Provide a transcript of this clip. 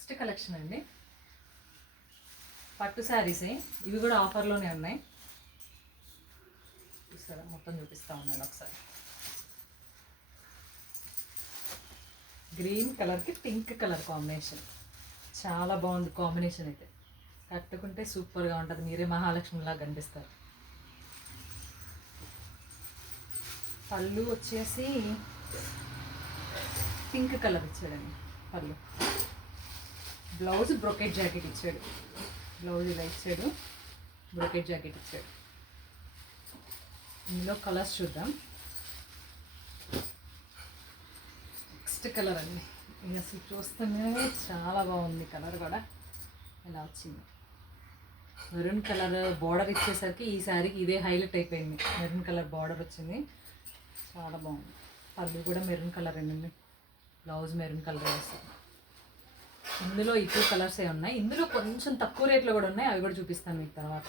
Next collection అండి, పట్టు శారీసే. ఇవి కూడా ఆఫర్లోనే ఉన్నాయి. చూసారా, మొత్తం చూపిస్తా ఉన్నాను ఒకసారి. గ్రీన్ కలర్కి పింక్ కలర్ కాంబినేషన్, చాలా బాగుంది కాంబినేషన్. అయితే కట్టుకుంటే సూపర్గా ఉంటుంది, మీరే మహాలక్ష్మిలాగా కనిపిస్తారు. పళ్ళు వచ్చేసి పింక్ కలర్ ఇచ్చాడండి పళ్ళు. బ్లౌజ్ బ్రొకెట్ జాకెట్ ఇచ్చాడు. బ్లౌజ్ ఇలా ఇచ్చాడు, బ్రొకెట్ జాకెట్ ఇచ్చాడు. ఇందులో కలర్స్ చూద్దాం. నెక్స్ట్ కలర్ అండి, ఇది అసలు చూస్తూనే చాలా బాగుంది. కలర్ కూడా ఇలా వచ్చింది. మెరూన్ కలర్ బార్డర్ ఇచ్చేసరికి ఈ శారీకి ఇదే హైలైట్ అయిపోయింది. మెరూన్ కలర్ బార్డర్ వచ్చింది, చాలా బాగుంది. పళ్ళు కూడా మెరూన్ కలర్ అండి, బ్లౌజ్ మెరూన్ కలర్ వేస్తాం. ఇందులో ఈ 2 కలర్సే ఉన్నాయి. ఇందులో కొంచెం తక్కువ రేట్లో కూడా ఉన్నాయి, అవి కూడా చూపిస్తాను మీకు తర్వాత.